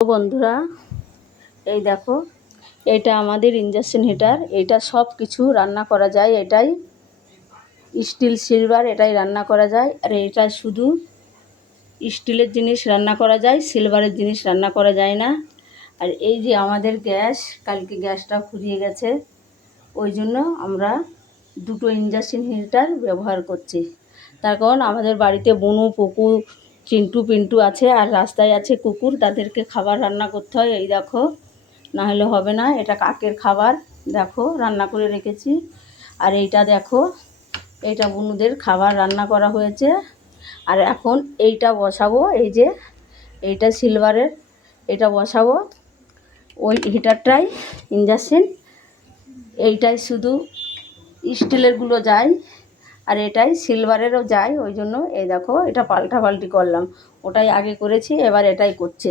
তো বন্ধুরা, এই দেখো, এটা আমাদের ইন্ডাকশন হিটার। এটা সব কিছু রান্না করা যায়। এটাই স্টিল সিলভার, এটাই রান্না করা যায়। আর এটা শুধু স্টিলের জিনিস রান্না করা যায়, সিলভারের জিনিস রান্না করা যায় না। আর এই যে আমাদের গ্যাস, কালকে গ্যাসটা ফুরিয়ে গেছে, ওই জন্য আমরা দুটো ইন্ডাকশন হিটার ব্যবহার করছি। তার কারণ আমাদের বাড়িতে বুনু, পুকু, চিন্টু পিন্টু আছে, আর রাস্তায় আছে কুকুর, তাদেরকে খাবার রান্না করতে হয়। এই দেখো, না হলে হবে না। এটা কাকের খাবার, দেখো রান্না করে রেখেছি। আর এইটা দেখো, এইটা বুনুদের খাবার রান্না করা হয়েছে। আর এখন এইটা বসাবো, এই যে এইটা সিলভারের, এটা বসাবো। ওই হিটারটাই ইন্ডাকশন, এইটাই শুধু স্টিলেরগুলো যায়, আর এটাই সিলভারেরও যায়। ওই জন্য এই দেখো, এটা পাল্টাপাল্টি করলাম। ওটাই আগে করেছি, এবার এটাই করছে।